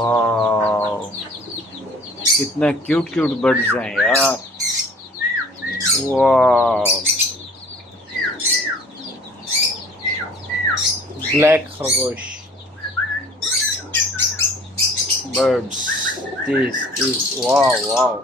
वाह, कितने cute cute birds हैं यार। वाह, ब्लैक खरगोश बर्ड्स, दिस वाह वाह।